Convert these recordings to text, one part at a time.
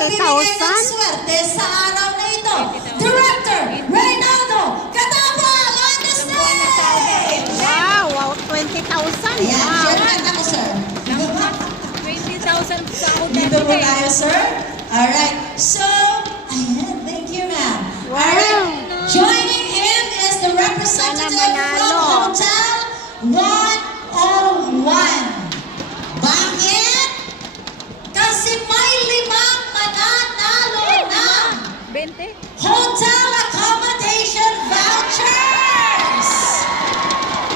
magbibigay ng swerte sa araw na ito. Director Reynaldo Catapang on the stage! Wow, 20,000. Ayan, share kanta ko, sir. 20,000 sa ako Dito po tayo, sir. Alright, so, ayan, thank you, ma'am. Alright, joining him is the representative from Hotel 101. Bakit? Kasi may 5 mananalo ng 20? hotel accommodation vouchers!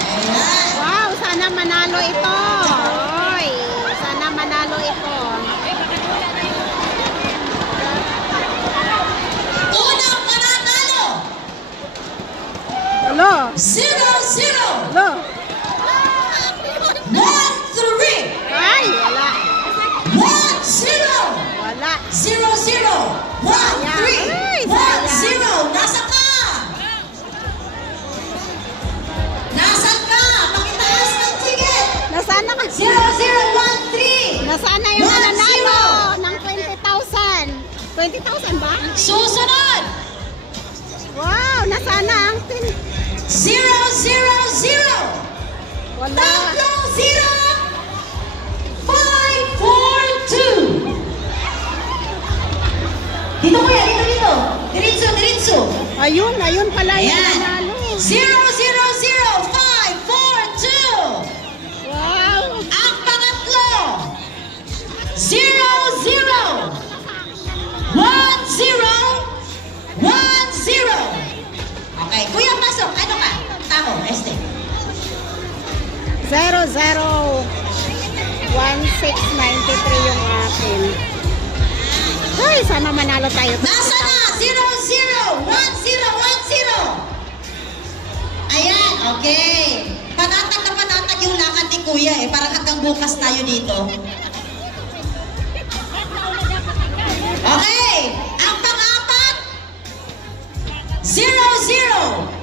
Ayan. Wow, sana manalo ito. Oy, sana manalo ito. Unang mananalo, Hello. 0-0, Hello. 1-3, Ay, wala. 1-0, Wala. 0-0, 1-3, 1-0. Nasaan ka? Nasaan ka? Pakitaas ng ticket. Nasaan na ka? 0-0-1-3. Nasaan na yung mananalo ng 20,000? 20,000 ba? Susunod, Wow, nasaan na ang 0-0-0. Wala. Tatlong 0, 5-4-2. Dito kuya, dito. Diretso. Ayun pala yung Ayan. mananalo. 0-0-0, 5-4-2. Wow. Ang pangatlo, 0-0, 1-0, 1-0. Okay, kuya, pasok. Ano ka? Tao, este. 001693 yung akin. Ay, sana manalo tayo. Nasa na? 0-0, 1-0, 1-0. Ayan, okay. Panatag na panatag yung lakad ni kuya eh. Parang hanggang bukas tayo dito. Okay, ang pang-apat, 0-0,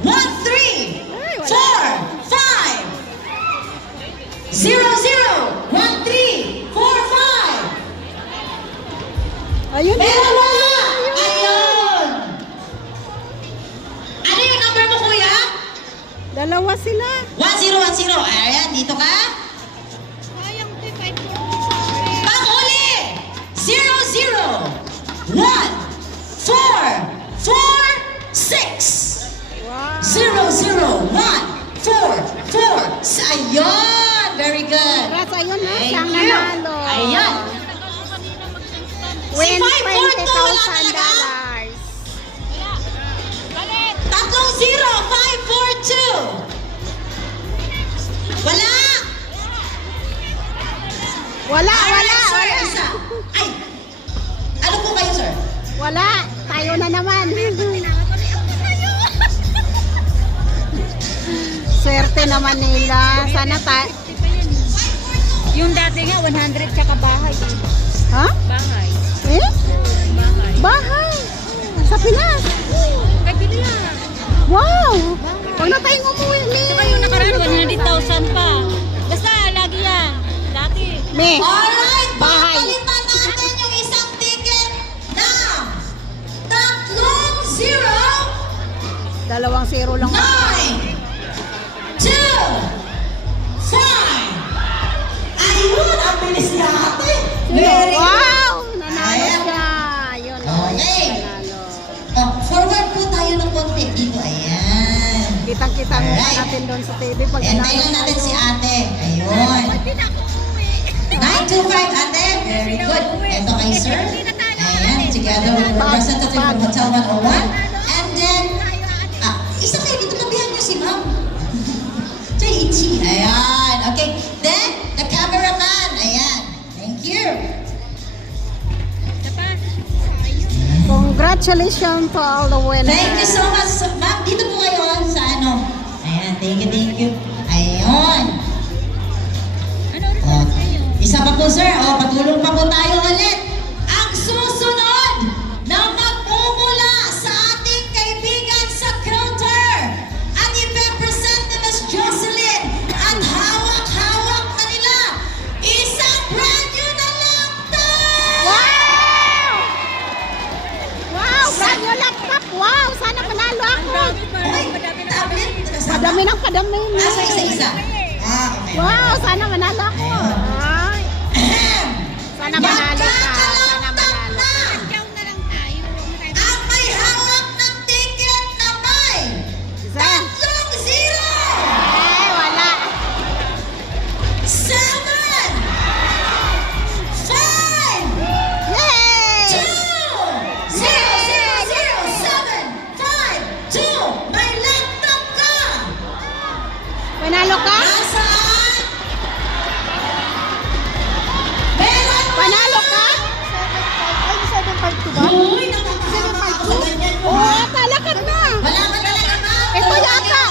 1-3, 4-5. 0-0, 1-3, 4-5. Ayun, Pero ayun, wala! Ayun! Ano yung number mo, kuya? Dalawa sila. 1010. Ayan, dito ka. Panghuli! 00, 1, 4, 4, 6. Wow. 00, 1, 4, 4. Ayun! Very good. Congrats, ayun na. Thank Siyang you. nanalo. Ayan. Win Si 542 wala $20,000. talaga? Tatlong 0, 542. Wala! Wala, Alright, sir, wala. isa. Ay! Ano po kayo, sir? Wala. Tayo na naman. Swerte naman nila. Sana Yung dati nga, 100 tsaka bahay. Ha? Bahay. Eh? Bahay. Bahay. Sa Pinas. Kabili yan. Wow. Huwag na tayong umuwi. Saka yung nakaraan, 100,000 pa. Basta, lagi yan. Dati. Me. Alright, Bahay. papalitan natin yung isang ticket na tatlong 0, 2-0 lang. 9, 2, 5. Ayun, ang bilis ni ate. Very good. Wow. Nanalo Ayan. siya. Yun. Okay. Nanalo. Oh, forward po tayo ng konti dito. Ayan. Kitang-kita mo Alright. natin doon sa TV. Pag Entayin lang natin si ate. Ayun. 925 ate. Very good. Ito kay sir. Ayan. Together with the representative from Hotel 101. And then, isa kayo dito. Mabihan niyo si ma'am. Ichi. Ayan. Okay. Then, the cameraman. Ayan. Thank you. Congratulations to all the winners. Thank you so much. Ma'am, dito po kayo sa ano. Ayan. Thank you. Ayun. Oh, isa pa po, sir. Oh, patulong pa po tayo ulit. Ang susunod na magmumula sa ating kaibigan sa Kilter. Ang i-represent ni Ms. Jocelyn. At hawak-hawak na nila. Isang brand new na laptop! Wow! kadami mo. Asa isa-isa? Okay. Wow, sana manalo ako. Ay. Sana manalo ka. Sana manalo ka. Ang may hawak ng ticket na may Isa. 3-0! Eh, wala. 7! 5! Yay! 2! 0, 7, 5, 2! May laptop ka! Panalo ka? Nasaan? Meron ba? Panalo ka? 752 ba? Uy, nakakahama ako sa ganyan mo, Oo, ha? talaga na. Wala ba talaga, ma'am? Ito yata.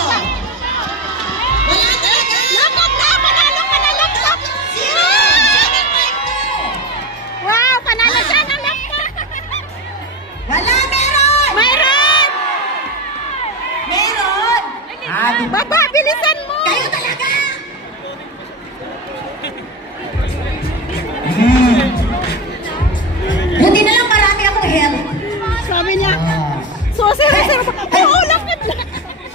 Wala talaga! Laptop na! Panalo ka na laptop! 0! 752! Wow, panalo siya ng laptop! Wala, meron! Mayroon! Meron! Baba, bilisan mo! Kayo talaga! Buti na lang marami akong help. Sabi niya, so, sir, oo, laptop na.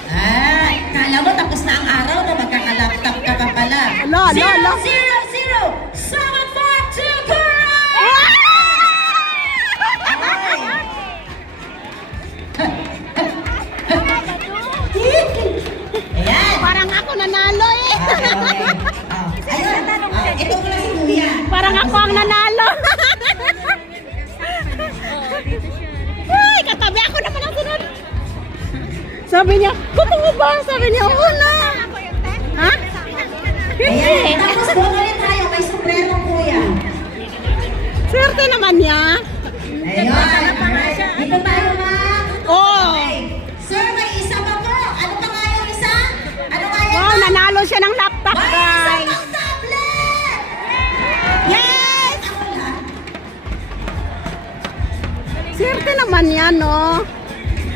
Ay, kala mo tapos na ang araw na magkakalaptop ka pa pala. Ala, ala, ala. 0-0-7-5-2, correct! Ayan. Parang ako nanalo eh. Ayun, ito ko lang si Kuya. Parang ako ang nanalo. Uy, katabi ako naman ang sunod. Sabi niya, totoo ba? Sabi niya, oo na. Ha? Ayan, tapos doon ulit tayo, may sombrero Kuya. Swerte naman niya. Ayun, alright. Dito tayo, ma'am. Oo. Okay. Sir, may isa pa po. Ano pa nga yung isa? Ano nga yan? Wow, nanalo siya ng laptop, May isa guys. pang tablet! Yes! Ako lang. Swerte naman yan, no?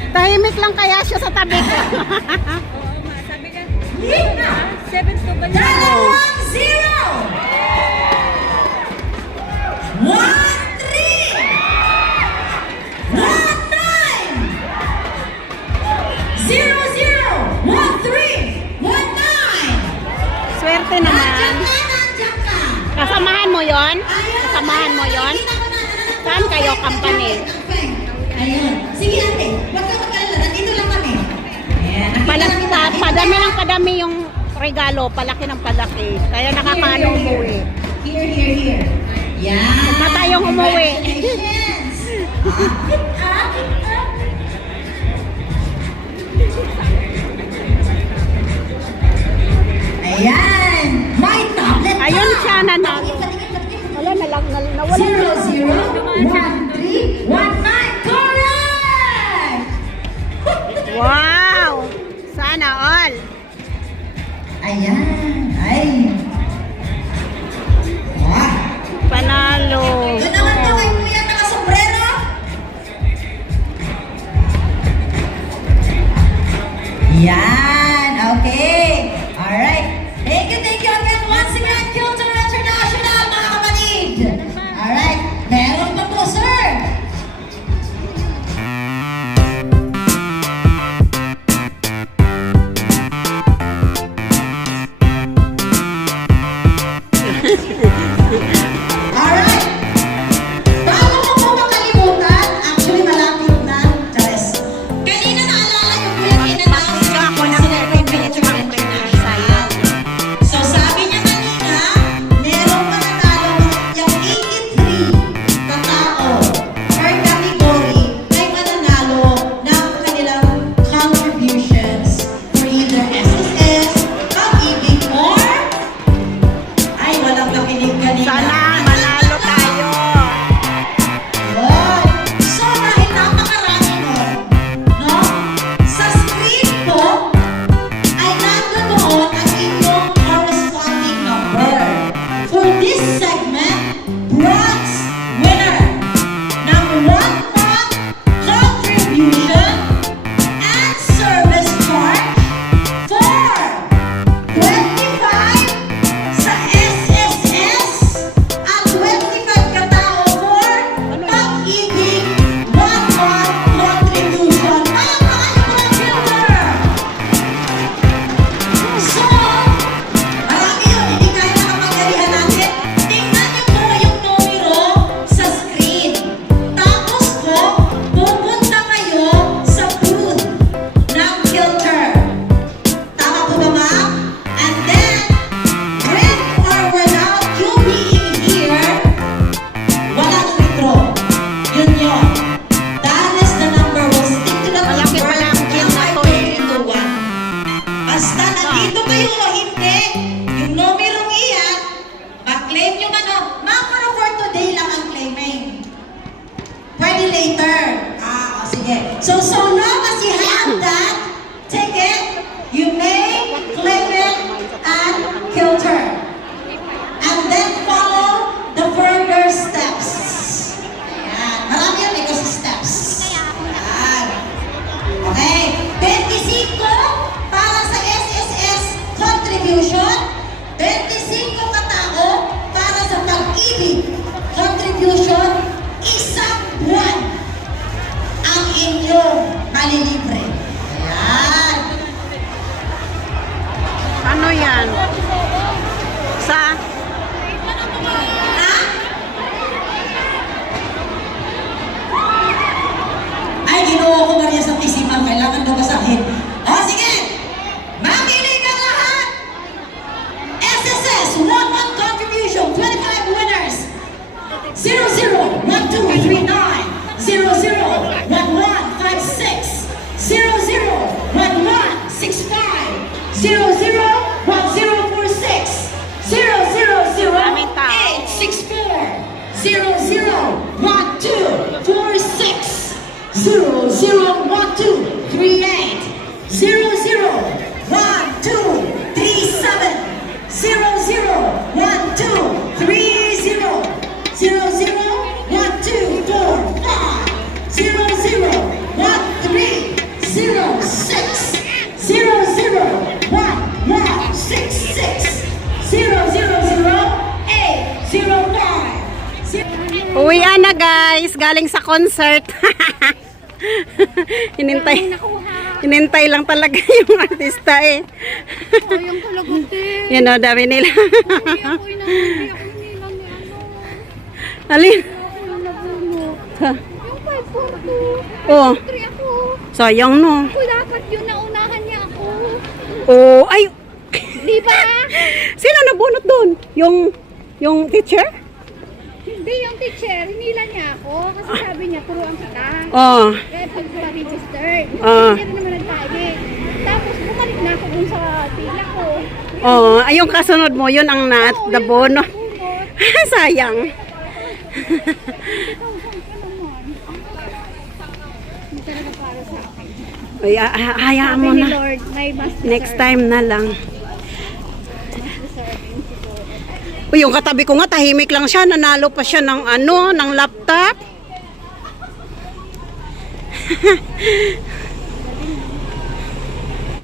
Tahimik lang kaya siya sa tabi ko. Yun na. 7-2 ba 2-0! 1-3! 1-9! 0-0! 1-3! 1-9! 1-9! Swerte Nandiyan naman. ka, nandiyan ka! Kasamahan mo yon? Ayun, Kasamahan mo yon? nakikita ko na, nananap Saan ko. kayo, company? Ayun. Sige ate, huwag ka mag-alala. Nandito lang kami. Ayan, nakita namin. Padami ng padami yung regalo, palaki ng palaki. Kaya nakakaano umuwi. Here. Yan. Na tayong umuwi. Congratulations. Up. Ayan. May tablet ka. Ayun siya, nanalo. Patingin. Wala, nawala. 0-0, 1-3, 1-9. Correct! Wow! Sana all. Ayan. Ay. Wow. Panalo. Doon naman po kay Kuya naka-sombrero. Yan. Okay. Alright. Thank you again once again, Kilter International, mga kapatid. Alright. Meron pa po, sir. natin later. Sige. So long as you have that ticket, you may claim it and kilter. And then follow the further steps. Ayan. Marami yun, may kasi steps. Ayan. Okay. 25 para sa SSS contribution. 25 katao para sa pag-ibig contribution. Isang buwan ang inyong malilibre. Ayan. Ano yan? Sa? Ha? Ay, ginawa ko Maria sa tisipan. Kailangan daw basahin. O, sige! Mamili ka lahat! SSS, 1-1 contribution, 25 winners. 001239, 001156, 001165, 001046, 000864, 001246, 001238, 001237, 001230, 001245, 001306, 00166, 000805. Uwian na guys, galing sa concert. Hinintay lang talaga yung artista eh. Yung kalagutin. Yan o, dami nila. Hindi ako inilang ni ano. Alin? Ako yung nabunot. Yung 542. Oh, 3 ako. sayang no. Ako dapat yun naunahan niya ako. Oh, ay. Di ba? Sino nabunot doon? Yung teacher? Hindi yung teacher. Hinila niya ako. Kasi sabi niya, turuan kita. Oh. Kaya pag-register. Ah. Hindi rin naman nagtabi. Tapos bumalik na ako dun sa pila ko. Oh, ay yung kasunod mo, yun ang Oo, yun nabono. ang nabunot. Sayang. 20,000 ka naman. Hindi talaga para sa akin. Ay, hayaan Sabi mo ni na. Lord, may mas Next deserve. time na lang. Mas deserving siguro. Uy, yung katabi ko nga, tahimik lang siya. Nanalo pa siya ng ng laptop.